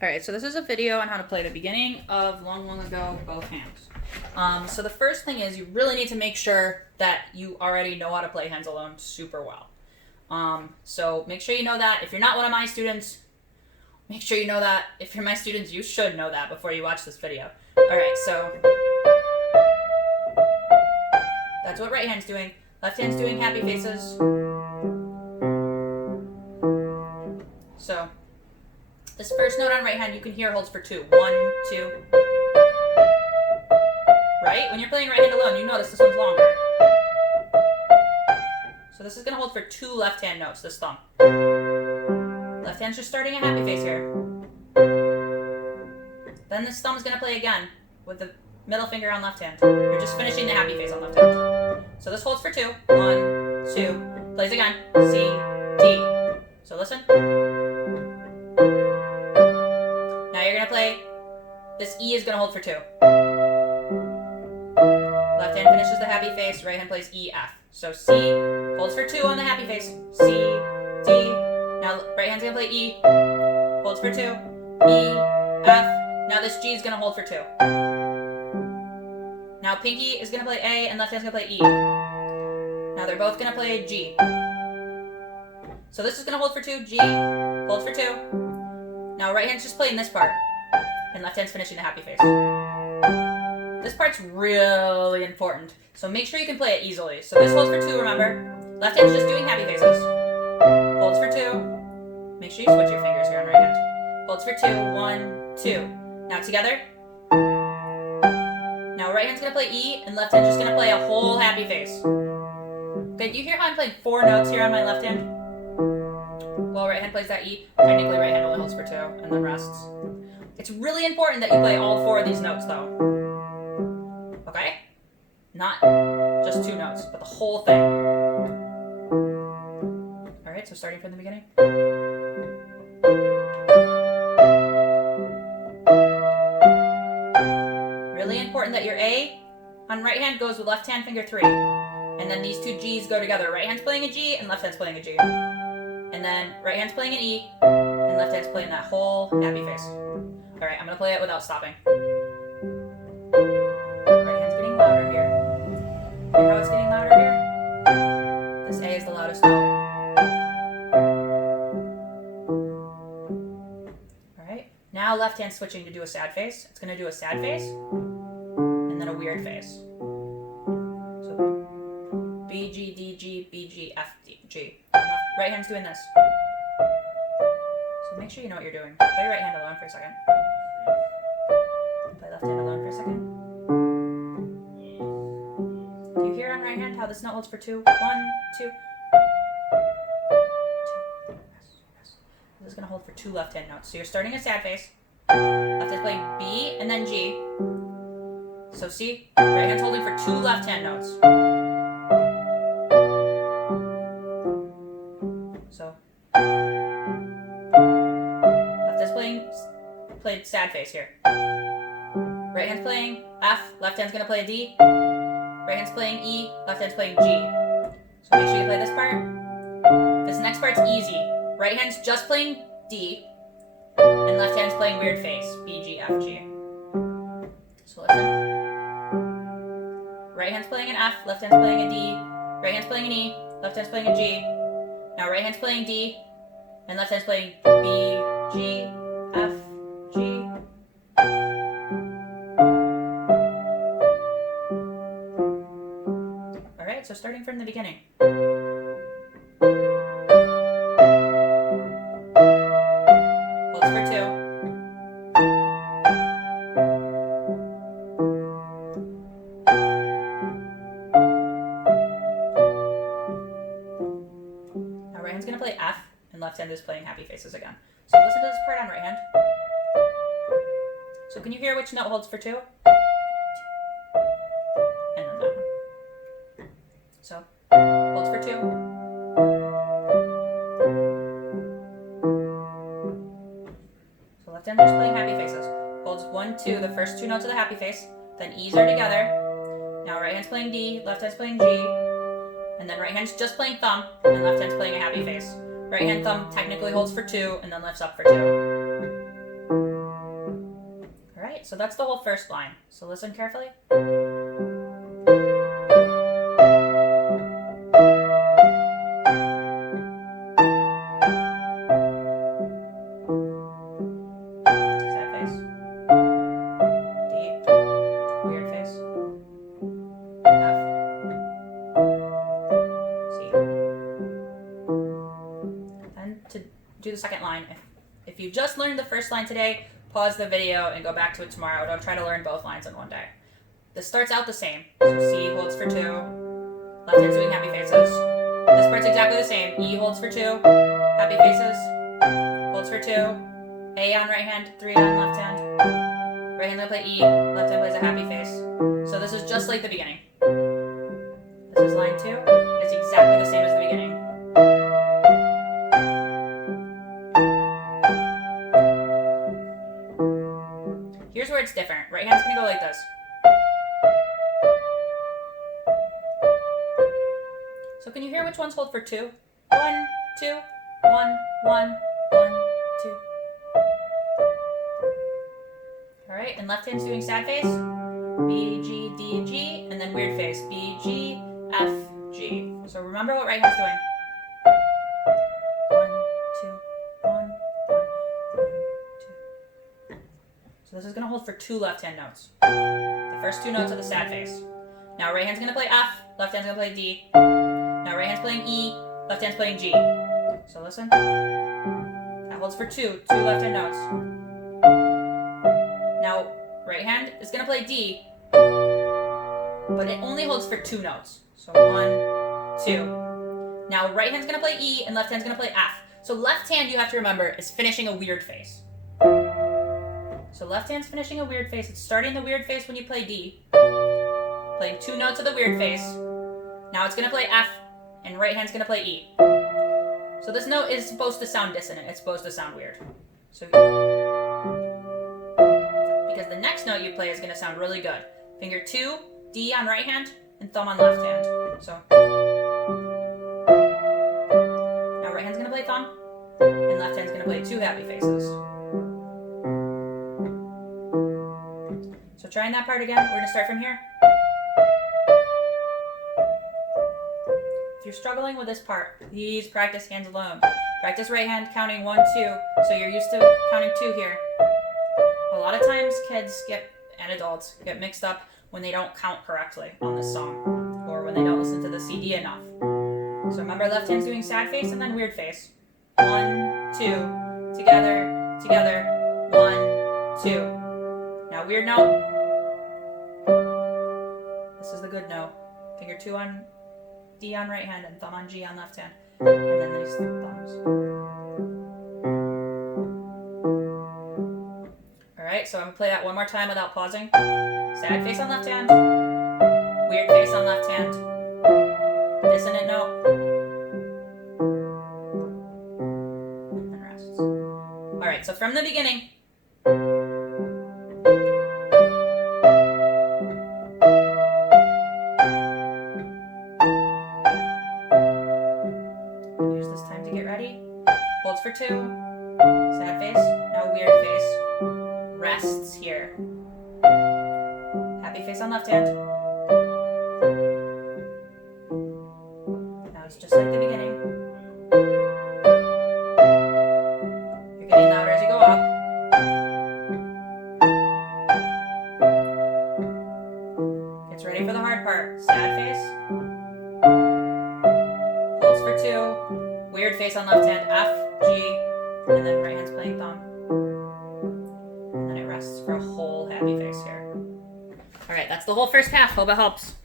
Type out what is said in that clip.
Alright, so this is a video on how to play the beginning of Long Long Ago, both hands. So the first thing is you really need to make sure that you already know how to play hands alone super well. So make sure you know that. If you're not one of my students, make sure you know that. If you're my students, you should know that before you watch this video. Alright, so that's what right hand's doing. Left hand's doing happy faces. So this first note on right hand you can hear holds for 2. 1, 2. Right? When you're playing right hand alone, you notice this one's longer. So this is going to hold for 2 left hand notes, this thumb. Left hand's just starting a happy face here. Then this thumb is going to play again with the middle finger on left hand. You're just finishing the happy face on left hand. So this holds for 2. 1, 2. Plays again. C, D. So listen. Now you're going to play, this E is going to hold for 2. Left hand finishes the happy face, right hand plays E, F. So C holds for 2 on the happy face. C, D. Now right hand's going to play E, holds for 2. E, F. Now this G is going to hold for 2. Now pinky is going to play A and left hand's going to play E. Now they're both going to play G. So this is going to hold for 2. G holds for 2. Now right hand's just playing this part, and left hand's finishing the happy face. This part's really important, so make sure you can play it easily. So this holds for 2, remember? Left hand's just doing happy faces. Holds for 2. Make sure you switch your fingers here on right hand. Holds for 2. 1, 2. Now together. Now right hand's going to play E, and left hand's just going to play a whole happy face. Okay, do you hear how I'm playing 4 notes here on my left hand? While right hand plays that E, technically right hand only holds for 2, and then rests. It's really important that you play all 4 of these notes, though. Okay? Not just 2 notes, but the whole thing. Alright, so starting from the beginning. Really important that your A on right hand goes with left hand finger 3. And then these 2 G's go together. Right hand's playing a G, and left hand's playing a G. And then right hand's playing an E, and left hand's playing that whole happy face. Alright, I'm going to play it without stopping. Right hand's getting louder here. Hear how it's getting louder here? This A is the loudest note. Alright, now left hand's switching to do a sad face. It's going to do a sad face, and then a weird face. So B, G, D, G, B, G, F, D, G. Right hand's doing this. So make sure you know what you're doing. Play right hand alone for a second. Play left hand alone for a second. Do you hear on right hand how this note holds for 2? 1, 2. 2. This is going to hold for 2 left hand notes. So you're starting a sad face. Left hand's playing B and then G. So see, right hand's holding for 2 left hand notes. So left hand's played sad face here. Right hand's playing F, left hand's gonna play a D. Right hand's playing E, left hand's playing G. So make sure you play this part. This next part's easy. Right hand's just playing D, and left hand's playing weird face, B, G, F, G. So listen. Right hand's playing an F, left hand's playing a D. Right hand's playing an E, left hand's playing a G. Now right hand's playing D, and left hand's playing B, G, F, G. Alright, so starting from the beginning. Holds for 2. Right hand's gonna play F, and left hand is playing happy faces again. So listen to this part on right hand. So can you hear which note holds for 2? And then that one. So holds for 2. So left hand just playing happy faces. Holds 1, 2, the first 2 notes of the happy face. Then E's are together. Now right hand's playing D, left hand's playing G. And then right hand's just playing thumb, and left hand's playing a happy face. Right hand thumb technically holds for 2, and then lifts up for 2. Alright, so that's the whole first line. So listen carefully. Sad face. D. Weird face. F. C. Then to do the second line, if you just learned the first line today, pause the video and go back to it tomorrow. Don't try to learn both lines in one day. This starts out the same. So C holds for 2. Left hand's doing happy faces. This part's exactly the same. E holds for 2. Happy faces. Holds for 2. A on right hand, 3 on left hand. Right hand's gonna play E. Left hand plays a happy face. So this is just like the beginning. This is line 2. It's exactly the same as the beginning. Here's where it's different. Right hand's gonna go like this. So can you hear which ones hold for 2? 1, 2, 1, 1, 1, 2. Alright, and left hand's doing sad face. B, G, D, G, and then weird face. B, G, F, G. So remember what right hand's doing. 1, 2, 1, 1, 1, 2. So this is going to hold for 2 left hand notes. The first 2 notes of the sad face. Now right hand's going to play F, left hand's going to play D. Now right hand's playing E, left hand's playing G. So listen. That holds for 2 left hand notes. Now right hand is going to play D, but it only holds for 2 notes. So 1, 2. Now right hand's going to play E and left hand's going to play F. So left hand, you have to remember, is finishing a weird face. So left hand's finishing a weird face. It's starting the weird face when you play D, playing 2 notes of the weird face. Now it's going to play F, and right hand's going to play E. So this note is supposed to sound dissonant. It's supposed to sound weird. So because the next note you play is going to sound really good. Finger 2, D on right hand, and thumb on left hand. So now right hand's going to play thumb, and left hand's going to play 2 happy faces. So trying that part again, we're going to start from here. If you're struggling with this part, please practice hands alone. Practice right hand counting 1, 2, so you're used to counting 2 here. A lot of times kids and adults get mixed up when they don't count correctly on this song, or when they don't listen to the CD enough. So remember, left hand's doing sad face and then weird face. 1, 2, together, together, 1, 2. Now weird note. This is the good note. Finger 2 on D on right hand and thumb on G on left hand. And then these thumbs. Alright, so I'm going to play that one more time without pausing. Sad face on left hand. Weird face on left hand. Dissonant note. And rests. Alright, so from the beginning. Use this time to get ready. Holds for 2. Sad face. Now weird face. Rests here. Happy face on left hand. Now it's just like the beginning. You're getting louder as you go up. Gets ready for the hard part. Sad face. Holds for 2. Weird face on left hand. F, G, and then right hand's playing thumb. And then it rests for a whole happy face here. Alright, that's the whole first half. Hope it helps.